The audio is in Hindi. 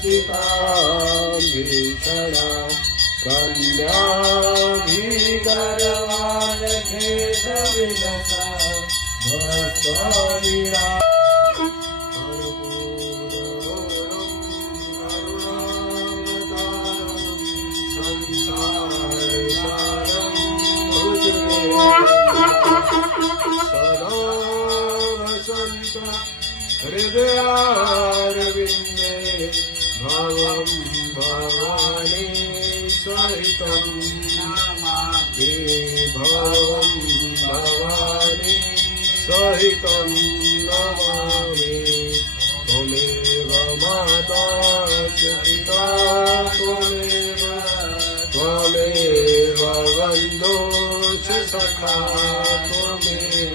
स्थिता भीषणा कन्याभिगर्वाण खेदविलसा भस्वविरा सदा वसन्त हृदयारविन्दे भवं भवानी सहितं हे भवं भवानी सहितं नमामि त्वमेव माता च पिता त्वमेव बन्धो च सखा त्वमेव